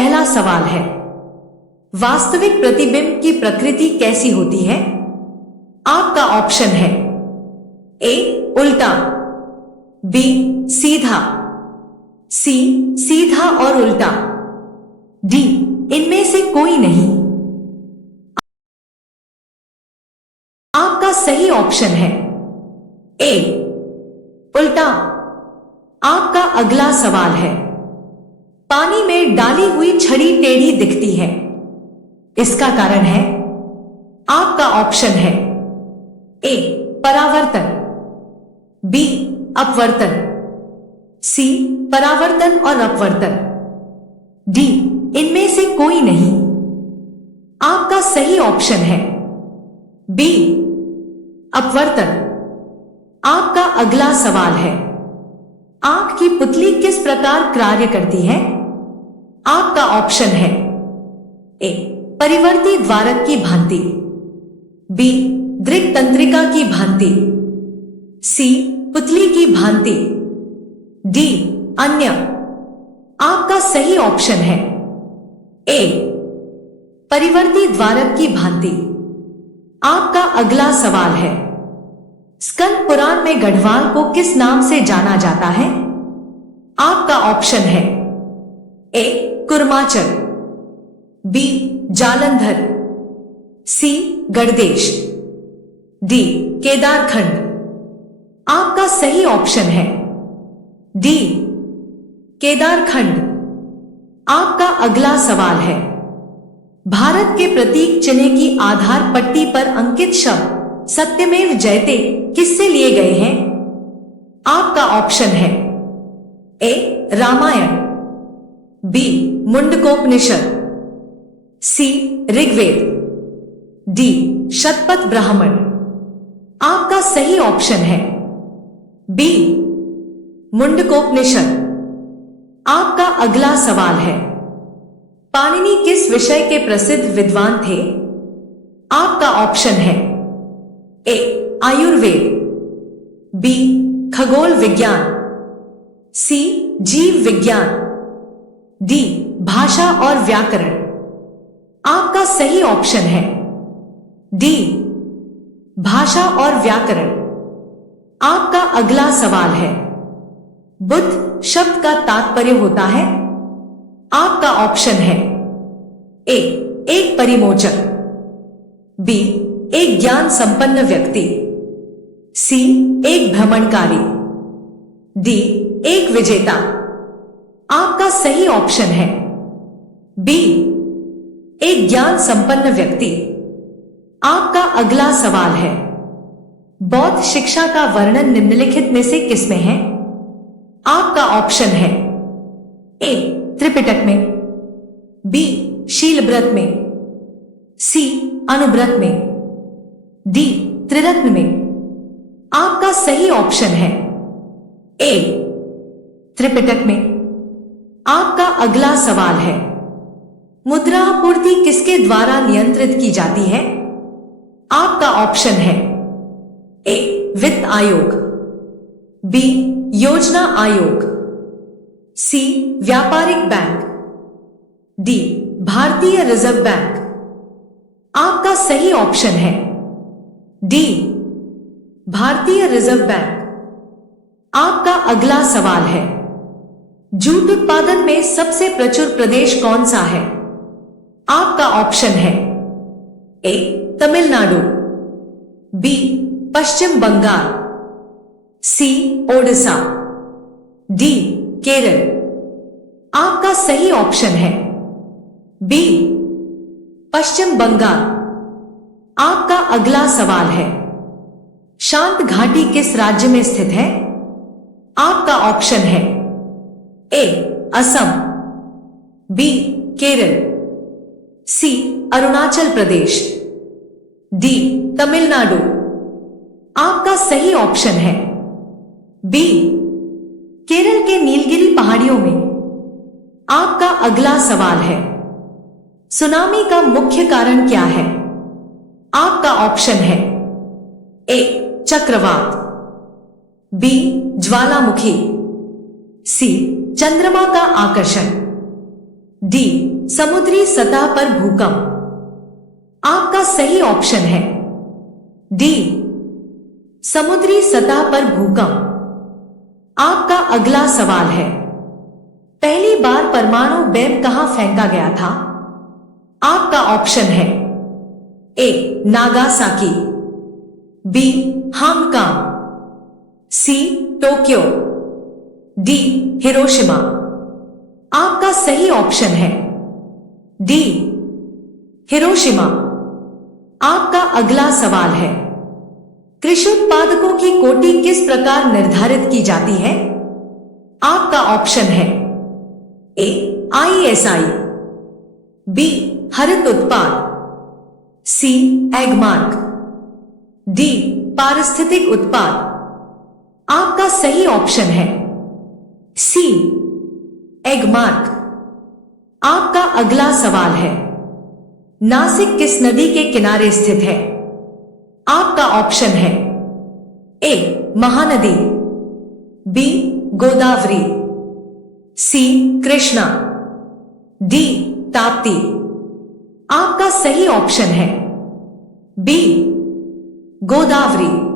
पहला सवाल है, वास्तविक प्रतिबिंब की प्रकृति कैसी होती है? आपका ऑप्शन है ए उल्टा, बी सीधा, सी सीधा और उल्टा, डी इनमें से कोई नहीं। आपका सही ऑप्शन है ए उल्टा। आपका अगला सवाल है, पानी में डाली हुई छड़ी टेढ़ी दिखती है, इसका कारण है? आपका ऑप्शन है ए परावर्तन, बी अपवर्तन, सी परावर्तन और अपवर्तन, डी इनमें से कोई नहीं। आपका सही ऑप्शन है बी अपवर्तन। आपका अगला सवाल है, आंख की पुतली किस प्रकार कार्य करती है? आपका ऑप्शन है ए परिवर्ती द्वारक की भांति, बी दृक् तंत्रिका की भांति, सी पुतली की भांति, डी अन्य। आपका सही ऑप्शन है ए परिवर्ती द्वारक की भांति। आपका अगला सवाल है, स्कंद पुराण में गढ़वाल को किस नाम से जाना जाता है? आपका ऑप्शन है ए कुर्माचल, बी जालंधर, सी गढ़देश, डी केदारखंड। आपका सही ऑप्शन है डी केदारखंड। आपका अगला सवाल है, भारत के प्रतीक चिन्ह की आधार पट्टी पर अंकित शब्द सत्यमेव जयते किससे लिए गए हैं? आपका ऑप्शन है ए रामायण, बी मुंडकोपनिषद, सी ऋग्वेद, डी शतपथ ब्राह्मण। आपका सही ऑप्शन है बी मुंडकोपनिषद। आपका अगला सवाल है, पाणिनि किस विषय के प्रसिद्ध विद्वान थे? आपका ऑप्शन है ए आयुर्वेद, बी खगोल विज्ञान, सी जीव विज्ञान, डी भाषा और व्याकरण। आपका सही ऑप्शन है डी भाषा और व्याकरण। आपका अगला सवाल है, बुद्ध शब्द का तात्पर्य होता है? आपका ऑप्शन है ए एक परिमोचक, बी एक ज्ञान संपन्न व्यक्ति, सी एक भ्रमणकारी, डी एक विजेता। आपका सही ऑप्शन है बी एक ज्ञान संपन्न व्यक्ति। आपका अगला सवाल है, बौद्ध शिक्षा का वर्णन निम्नलिखित में से किसमें है? आपका ऑप्शन है ए त्रिपिटक में, बी शीलव्रत में, सी अनुव्रत में, डी त्रिरत्न में। आपका सही ऑप्शन है ए त्रिपिटक में। आपका अगला सवाल है, मुद्रा आपूर्ति किसके द्वारा नियंत्रित की जाती है? आपका ऑप्शन है ए वित्त आयोग, बी योजना आयोग, सी व्यापारिक बैंक, डी भारतीय रिजर्व बैंक। आपका सही ऑप्शन है डी भारतीय रिजर्व बैंक। आपका अगला सवाल है, जूट उत्पादन में सबसे प्रचुर प्रदेश कौन सा है? आपका ऑप्शन है ए तमिलनाडु, बी पश्चिम बंगाल, सी ओडिशा, डी केरल। आपका सही ऑप्शन है बी पश्चिम बंगाल। आपका अगला सवाल है, शांत घाटी किस राज्य में स्थित है? आपका ऑप्शन है ए असम, बी केरल, सी अरुणाचल प्रदेश, डी तमिलनाडु। आपका सही ऑप्शन है बी केरल के नीलगिरी पहाड़ियों में। आपका अगला सवाल है, सुनामी का मुख्य कारण क्या है? आपका ऑप्शन है ए चक्रवात, बी ज्वालामुखी, सी चंद्रमा का आकर्षण, डी समुद्री सतह पर भूकंप। आपका सही ऑप्शन है डी समुद्री सतह पर भूकंप। आपका अगला सवाल है, पहली बार परमाणु बम कहां फेंका गया था? आपका ऑप्शन है A Nagasaki, B Hong Kong, C Tokyo, D Hiroshima. आपका सही ऑप्शन है डी हिरोशिमा। आपका अगला सवाल है, कृषि उत्पादकों की कोटि किस प्रकार निर्धारित की जाती है? आपका ऑप्शन है ए ISI, बी हरित उत्पाद, सी एगमार्क, डी पारिस्थितिक उत्पाद। आपका सही ऑप्शन है सी एगमार्क। आपका अगला सवाल है, नासिक किस नदी के किनारे स्थित है? आपका ऑप्शन है ए महानदी, बी गोदावरी, सी कृष्णा, डी ताप्ती। आपका सही ऑप्शन है बी गोदावरी।